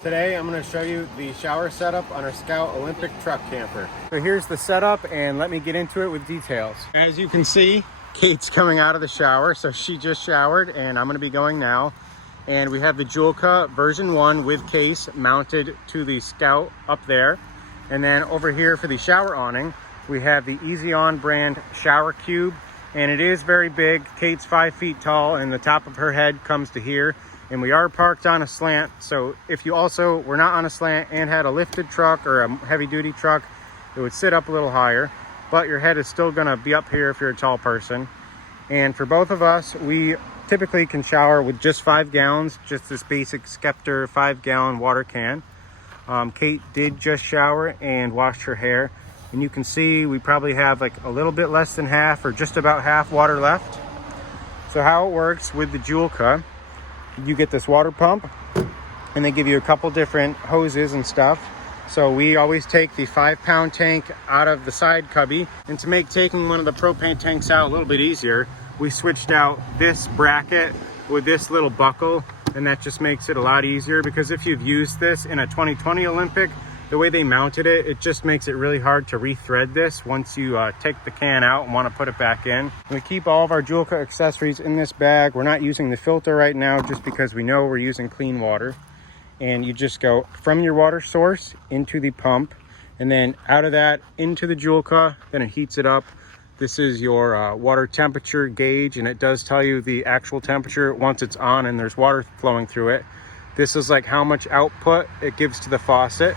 Today I'm going to show you the shower setup on our Scout Olympic truck camper. So here's the setup and let me get into it with details. As you can see, Kate's coming out of the shower, so she just showered and I'm going to be going now. And we have the Julka version 1 with case mounted to the Scout up there. And then over here for the shower awning, we have the Easy On brand shower cube. And it is very big. Kate's 5 feet tall and the top of her head comes to here. And we are parked on a slant, so if you also were not on a slant and had a lifted truck or a heavy duty truck, it would sit up a little higher, but your head is still gonna be up here if you're a tall person. And for both of us, we typically can shower with just 5 gallons, just this basic Skeptor 5-gallon water can. Kate did just shower and washed her hair, and you can see we probably have like a little bit less than half or just about half water left. So how it works with the Julka, you get this water pump and they give you a couple different hoses and stuff. So we always take the 5-pound tank out of the side cubby, and to make taking one of the propane tanks out a little bit easier, we switched out this bracket with this little buckle, and that just makes it a lot easier, because if you've used this in a 2020 Olympic, the way they mounted it, it just makes it really hard to rethread this once you take the can out and want to put it back in. We keep all of our Julka accessories in this bag. We're not using the filter right now just because we know we're using clean water. And you just go from your water source into the pump, and then out of that into the Julka, then it heats it up. This is your water temperature gauge, and it does tell you the actual temperature once it's on and there's water flowing through it. This is like how much output it gives to the faucet.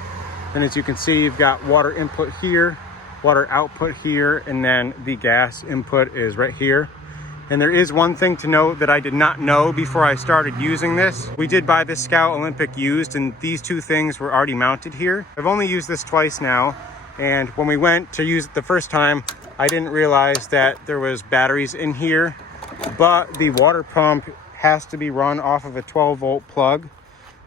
And as you can see, you've got water input here, water output here, and then the gas input is right here. And there is one thing to note that I did not know before I started using this. We did buy this Scout Olympic used, and these two things were already mounted here. I've only used this twice now, and when we went to use it the first time, I didn't realize that there was batteries in here, but the water pump has to be run off of a 12-volt plug.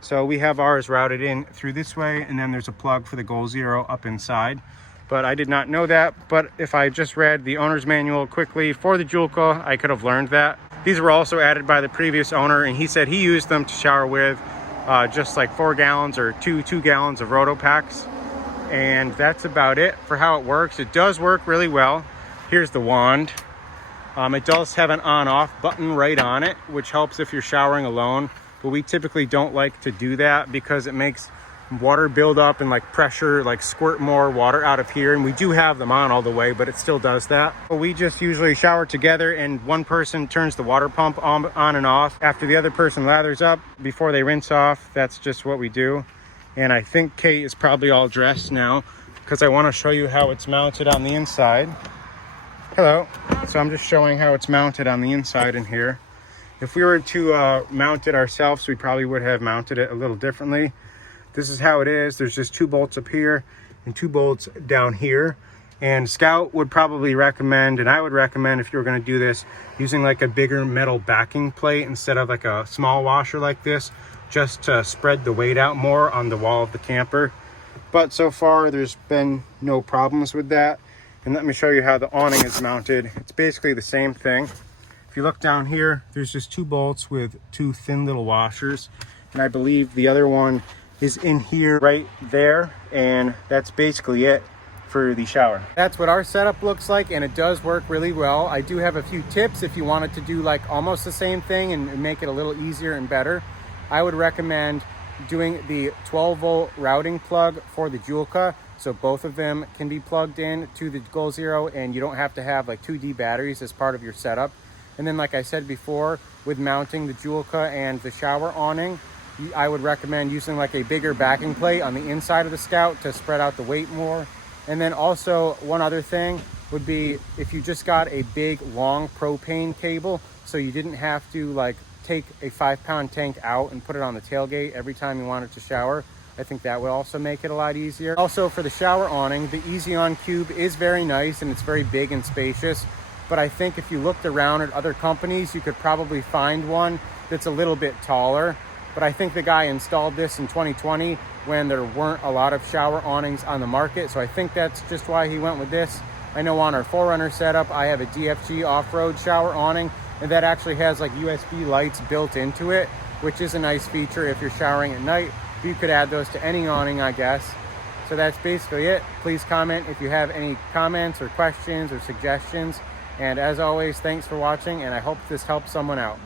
So we have ours routed in through this way, and then there's a plug for the Goal Zero up inside. But I did not know that. But if I just read the owner's manual quickly for the Julka, I could have learned that. These were also added by the previous owner, and he said he used them to shower with just like 4 gallons or 2 gallons of Roto packs. And that's about it for how it works. It does work really well. Here's the wand. It does have an on-off button right on it, which helps if you're showering alone. But we typically don't like to do that because it makes water build up and like pressure, like squirt more water out of here. And we do have them on all the way, but it still does that. But we just usually shower together, and one person turns the water pump on and off after the other person lathers up before they rinse off. That's just what we do. And I think Kate is probably all dressed now because I want to show you how it's mounted on the inside. Hello. So I'm just showing how it's mounted on the inside in here. If we were to mount it ourselves, we probably would have mounted it a little differently. This is how it is. There's just 2 bolts up here and 2 bolts down here. And Scout would probably recommend, and I would recommend if you were going to do this, using like a bigger metal backing plate instead of like a small washer like this, just to spread the weight out more on the wall of the camper. But so far, there's been no problems with that. And let me show you how the awning is mounted. It's basically the same thing. If you look down here, there's just 2 bolts with 2 thin little washers. And I believe the other one is in here right there. And that's basically it for the shower. That's what our setup looks like, and it does work really well. I do have a few tips if you wanted to do like almost the same thing and make it a little easier and better. I would recommend doing the 12-volt routing plug for the Julka. So both of them can be plugged in to the Goal Zero, and you don't have to have like 2D batteries as part of your setup. And then, like I said before, with mounting the Julka and the shower awning, I would recommend using like a bigger backing plate on the inside of the Scout to spread out the weight more. And then also one other thing would be if you just got a big long propane cable, so you didn't have to like take a 5-pound tank out and put it on the tailgate every time you wanted to shower. I think that would also make it a lot easier. Also for the shower awning, the Easy On Cube is very nice and it's very big and spacious. But I think if you looked around at other companies, you could probably find one that's a little bit taller. But I think the guy installed this in 2020 when there weren't a lot of shower awnings on the market. So I think that's just why he went with this. I know on our 4Runner setup, I have a DFG off-road shower awning, and that actually has like USB lights built into it, which is a nice feature if you're showering at night. you could add those to any awning, I guess. So that's basically it. Please comment if you have any comments or questions or suggestions. And as always, thanks for watching, and I hope this helps someone out.